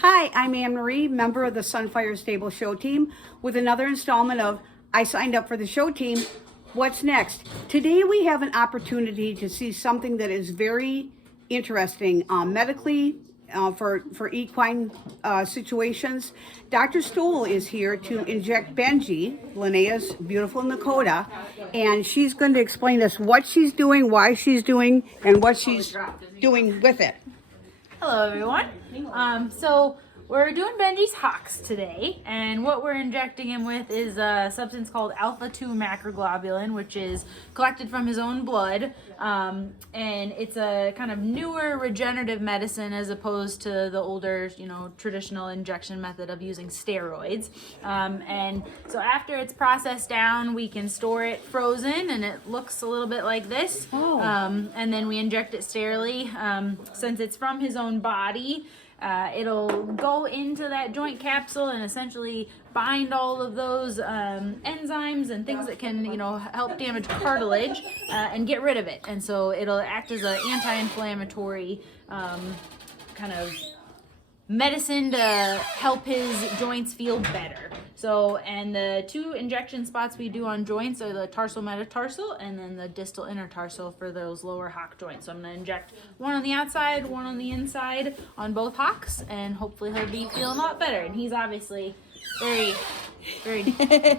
Hi, I'm Anne Marie, member of the Sunfire Stable show team, with another installment of I Signed Up for the Show Team. What's next? Today we have an opportunity to see something that is very interesting medically for equine situations. Dr. Stowell is here to inject Benji, Linnea's beautiful Nakota, and she's going to explain to us what she's doing, why she's doing, and what she's doing with it. Hello everyone. So we're doing Benji's hocks today, and what we're injecting him with is a substance called alpha-2 macroglobulin, which is collected from his own blood, and it's a kind of newer regenerative medicine as opposed to the older, traditional injection method of using steroids. And so after it's processed down, we can store it frozen, and it looks a little bit like this. And then we inject it sterilely. Since it's from his own body, it'll go into that joint capsule and essentially bind all of those enzymes and things that can, help damage cartilage and get rid of it. And so it'll act as an anti-inflammatory kind of medicine to help his joints feel better. So, and the two injection spots we do on joints are the tarsal metatarsal and then the distal intertarsal for those lower hock joints. So I'm going to inject one on the outside, one on the inside on both hocks, and hopefully he'll be feeling a lot better. And he's obviously very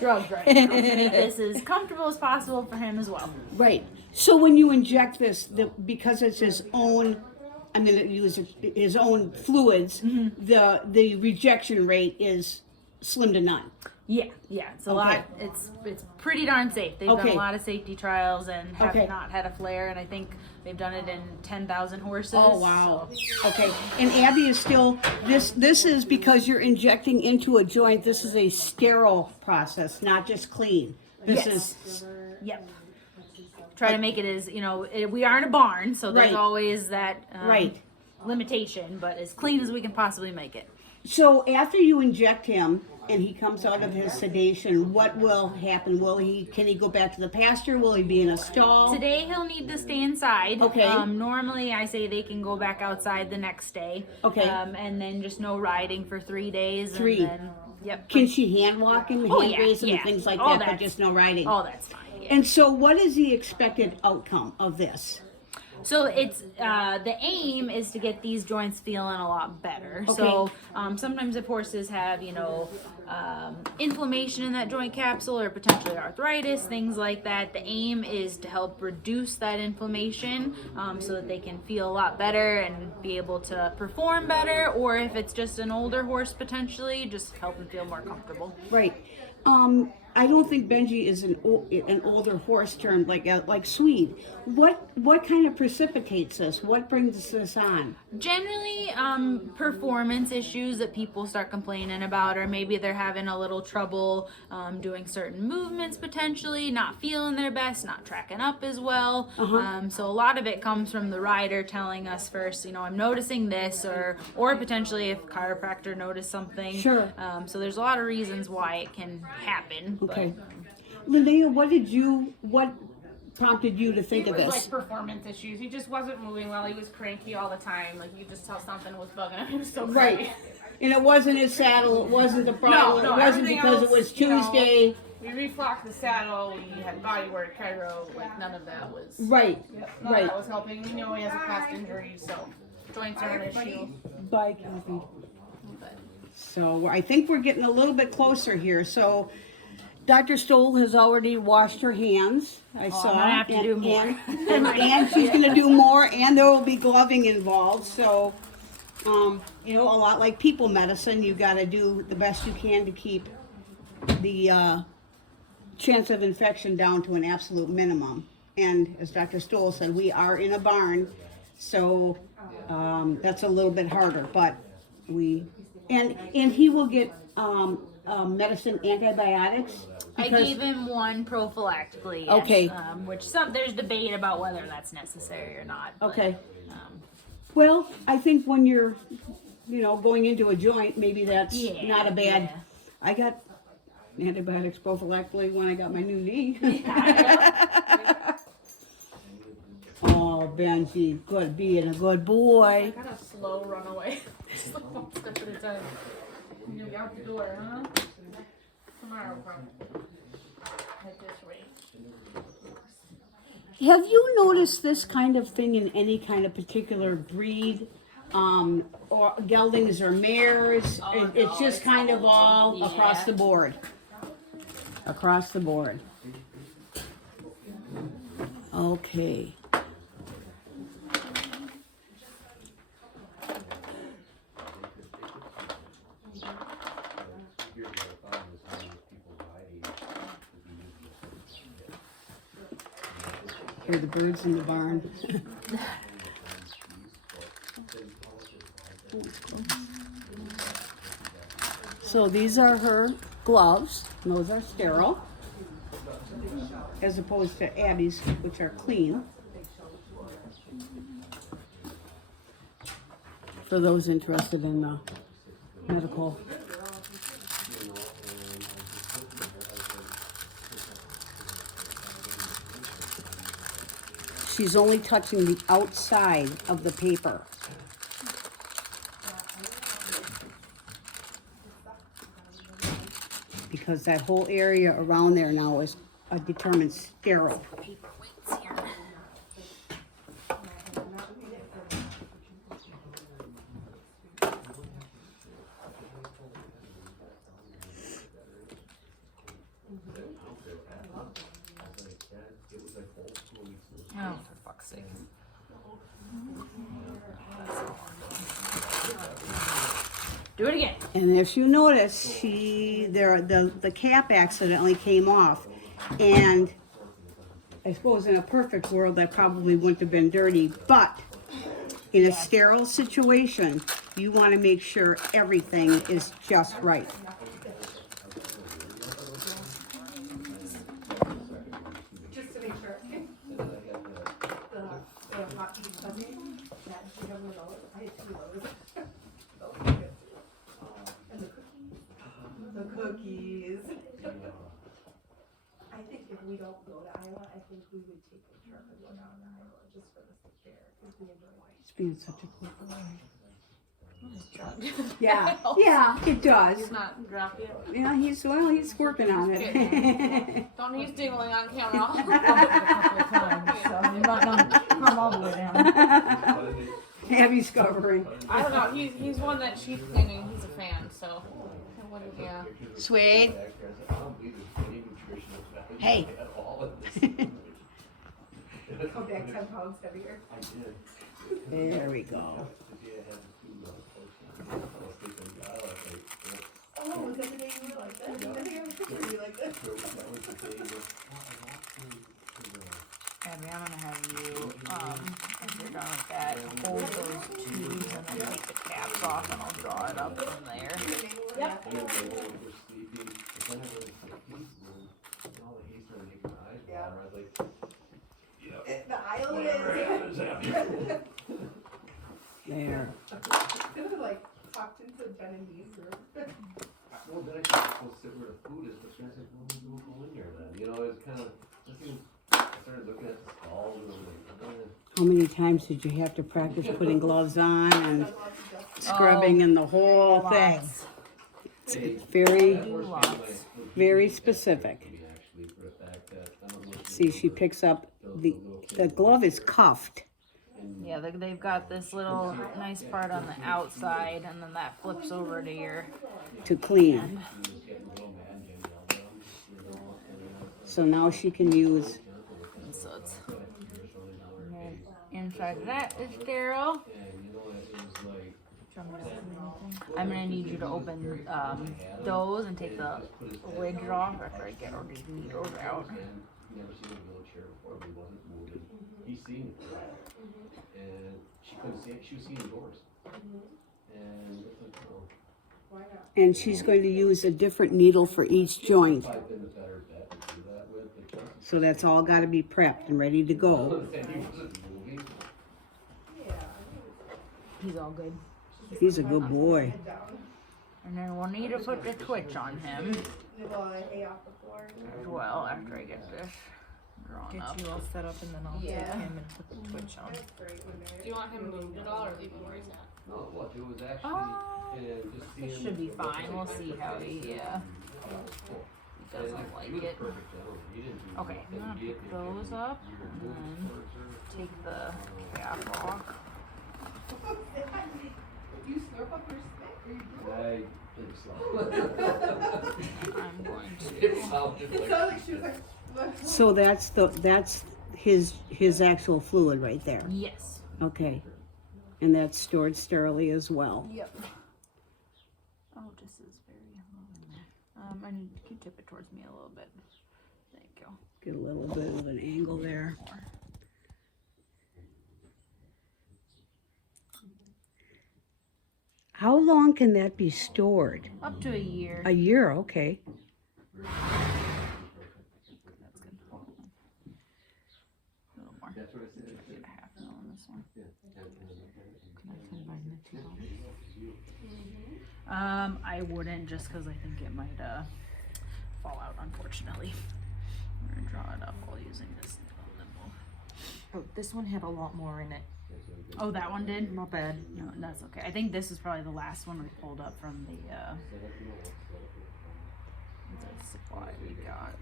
drugged right now to make this as comfortable as possible for him as well. Right. So when you inject this, because it's his own, it uses his own fluids, the rejection rate is slim to none. Yeah, it's a lot. It's pretty darn safe. They've done a lot of safety trials and have not had a flare, and I think they've done it in 10,000 horses. Oh wow. So. Okay. And Abby is still this is because you're injecting into a joint. This is a sterile process, not just clean. This is. Yep. Try to make it as we are in a barn, so there's always that limitation, but as clean as we can possibly make it. So after you inject him and he comes out of his sedation, what will happen? Can he go back to the pasture? Will he be in a stall? Today he'll need to stay inside. Okay. Normally I say they can go back outside the next day. Okay. And then just no riding for 3 days. 3. And then, yep. Can she hand walk him, raise him, and things like that, but just no riding? Oh, that's fine. Yeah. And so what is the expected outcome of this? So it's the aim is to get these joints feeling a lot better. Okay. So sometimes if horses have inflammation in that joint capsule or potentially arthritis, things like that, the aim is to help reduce that inflammation so that they can feel a lot better and be able to perform better. Or if it's just an older horse, potentially just help them feel more comfortable. Right. I don't think Benji is an older horse turned like Swede. What kind of precipitates this? What brings this on? Generally, performance issues that people start complaining about, or maybe they're having a little trouble doing certain movements, potentially not feeling their best, not tracking up as well. So a lot of it comes from the rider telling us first, I'm noticing this, or potentially if chiropractor noticed something. Sure. So there's a lot of reasons why it can happen. Okay. Linnea, what prompted you to think of this? It was like performance issues. He just wasn't moving well. He was cranky all the time. Like you could just tell something was bugging him. He was so cranky. Right. And it wasn't his saddle. It wasn't the problem. No, it wasn't because else, it was Tuesday. We reflocked the saddle. We had body work, chiro. Like none of that was. Right. None of that was helping. We know he has a past injury, so joints are an issue. Bye, Kathy. So I think we're getting a little bit closer here. So Dr. Stowell has already washed her hands. I saw. I'm gonna have to do more. And she's going to do more, and there will be gloving involved. So, a lot like people medicine, you got to do the best you can to keep the chance of infection down to an absolute minimum. And as Dr. Stowell said, we are in a barn, so that's a little bit harder. But and he will get medicine, antibiotics. I gave him one prophylactically, yes, Okay. Which there's debate about whether that's necessary or not. But, Okay. Well, I think when you're, going into a joint, maybe that's not a bad. Yeah. I got antibiotics prophylactically when I got my new knee. Oh, Benji, being a good boy. Kind of slow runaway. Just like one step at a time. You know, out the door, huh? Tomorrow, probably. Head this way. Have you noticed this kind of thing in any kind of particular breed? Or geldings or mares? It's just kind of all across the board. Across the board. Okay. Hear the birds in the barn. So these are her gloves, and those are sterile, as opposed to Abby's, which are clean. For those interested in the medical. She's only touching the outside of the paper. Because that whole area around there now is determined sterile. Paperweights here. Oh, for fuck's sake. Do it again. And if you notice, the cap accidentally came off, and I suppose in a perfect world that probably wouldn't have been dirty, but in a sterile situation, you want to make sure everything is just right. Just to make sure. The hot cheese pudding, that she had one of those. I had 2 of those. Those were good too. And the cookies. The cookies. I think if we don't go to Iowa, I think we would take a trip and go down to Iowa just for the stick there, because we enjoy it. It's being such a cool Yeah, yeah, it does. He's not dropped yet. Yeah, he's working on it. Don't he's jiggling on camera. So you might not come all the way down. Abby's covering. I don't know. He's one that she's cleaning. He's a fan, so. Yeah. Sweet. Hey. Come back 10 pounds heavier. There we go. Oh, was that the day you were like this? I think I was picturing you like this. Abby, I'm gonna have you, if you're done with that, hold those tubes and then take the caps off and I'll draw it up from there. Yep. Yeah. The aisle is. There. It was like tucked into Jen and Dee's room. Well, then I can go sit where the food is, but she's like, well, we'll go in there then. You know, it's kind of, I started looking at the stalls and I'm like, How many times did you have to practice putting gloves on and scrubbing and the whole thing? It's very, very specific. See, she picks up, the glove is cuffed. Yeah, they've got this little nice part on the outside and then that flips over to your To clean. end. So now she can use, And so it's, and then inside of that is sterile. I'm gonna need you to open those and take the ridge off after I get all these needles out. never seen a wheelchair before, but he wasn't moving. He's seen it. And she couldn't see it, she was seeing doors. And it's like, oh. Why not? and she's going to use a different needle for each joint. I've been a better bet to do that with, but So that's all got to be prepped and ready to go. and he wasn't moving. He's all good. He's a good boy. Head down. And then we'll need to put the twitch on him Well, I hay off the floor. as well after I get this drawn Get up. you all set up and then I'll Yeah. take him and put the twitch on. That's great when they're. Do you want him moved at all or leave him where he's at? No, look, it was actually, and just seeing. It should be what fine. they We'll said see was how like, he it was full. doesn't And like he was it. perfect gentleman. He didn't do Okay, I'm nothing. gonna He pick didn't- those up he and removed then furniture. take the cap off. You slurp up your spit, or you do it? I think so. I'm going to. It sounded It like. sounded like she was like, what? So that's his actual fluid right there. Yes. Okay. And that's stored sterilely as well. Yep. Oh, this is very low in there. I need to tip it towards me a little bit. Thank you. Get a little bit of an angle there. More. How long can that be stored? Up to a year. A year, okay. That's good. A little more. That's what I said. Get a half mil on this one. Yeah. Can I combine the two? I wouldn't just because I think it might fall out, unfortunately. I'm gonna draw it up while using this. Oh, this one had a lot more in it. Oh, that one did? My bad. No, that's okay. I think this is probably the last one we pulled up from the supply we got.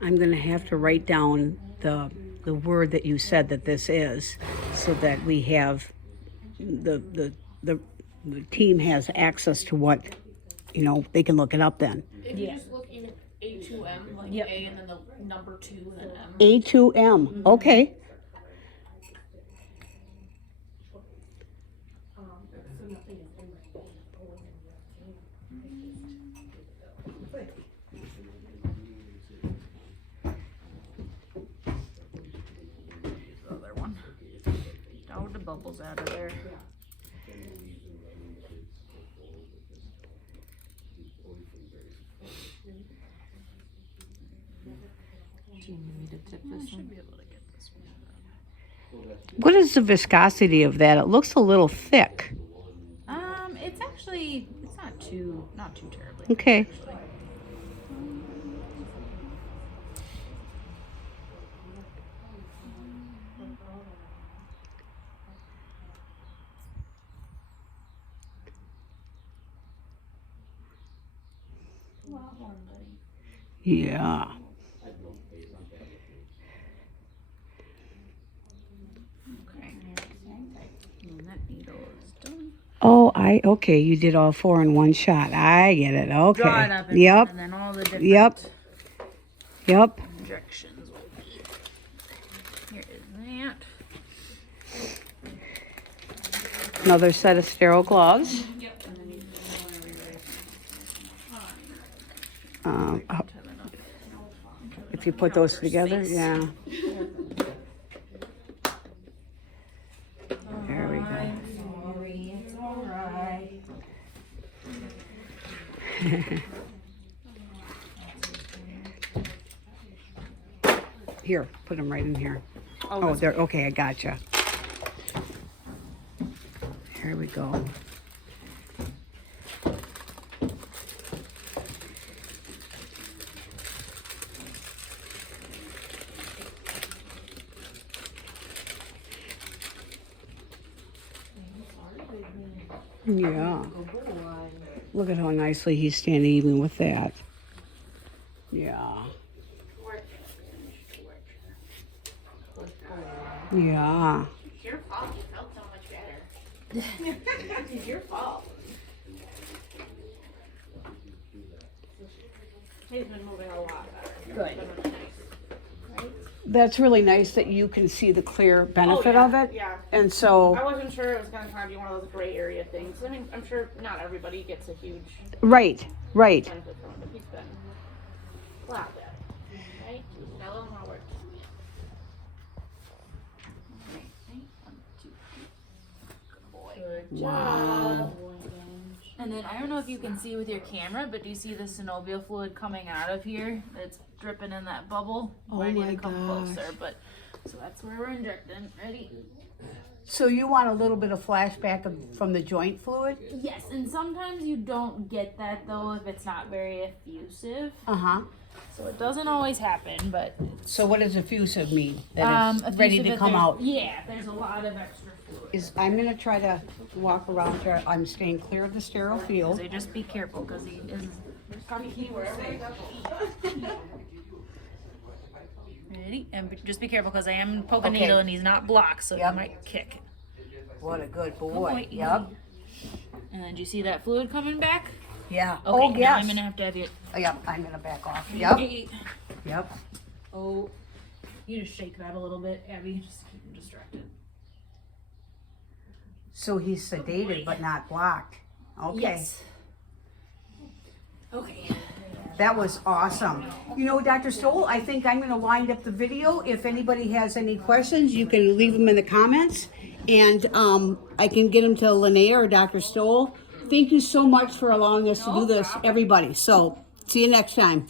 I'm gonna have to write down the word that you said that this is, so that we have the team has access to what, you know, they can look it up then. If you Yeah. just look in A2M, like Yep. A and then the number 2 and then M. A2M, okay. The other one. All the bubbles out of there. Do you need me to tip I this should one? be able to get this one. What is the viscosity of that? It looks a little thick. It's actually not too terribly. Okay. Actually. Yeah. Okay. And that needle is done. Oh, okay. You did all four in one shot. I get it. Okay. Draw it up and, Yep. and then all the different Yep. Yep. injections will be. Here is that. Another set of sterile gloves. Yep. And then you can go whenever you're ready. Uh, if you put those together, yeah. There we go. Sorry, it's alright. Here, put them right in here. Oh, there. Okay, I gotcha. Here we go. Yeah. Look at how nicely he's standing even with that. Yeah. Yeah. It's your fault you felt so much better. It's your fault. He's been moving a lot better. Good. It's been really nice. That's really nice that you can see the clear benefit of it. Yeah. And so, I wasn't sure it was gonna kind of be one of those gray area things. I mean, I'm sure not everybody gets a huge right. benefit from it, but he's been a lot better. Right? Got a little more work. Good job. And then I don't know if you can see with your camera, but do you see the synovial fluid coming out of here? That's dripping in that bubble. Oh I need my to come gosh. closer, but so that's where we're injecting. Ready? So you want a little bit of flashback from the joint fluid? Yes, and sometimes you don't get that though if it's not very effusive. Uh-huh. So it doesn't always happen, but So what does effusive mean? That it's ready effusive to if come there's- out? Yeah, there's a lot of extra fluid. I'm gonna try to walk around here. I'm staying clear of the sterile field. So just be careful because he is. Ready? And just be careful because I am poking Okay. needle and he's not blocked, so Yep. you might kick. What a good boy. boy. Yep. And then do you see that fluid coming back? Yeah. Okay, Oh, now yes. I'm gonna have to have you. Yep, I'm gonna back off. Yep. Yep. Oh, you just shake that a little bit, Abby. Just keep him distracted. So he's sedated but not blocked. Okay. Yes. Okay. That was awesome. You know, Dr. Stowell, I think I'm going to wind up the video. If anybody has any questions, you can leave them in the comments. And I can get them to Linnea or Dr. Stowell. Thank you so much for allowing us to do this, everybody. So, see you next time.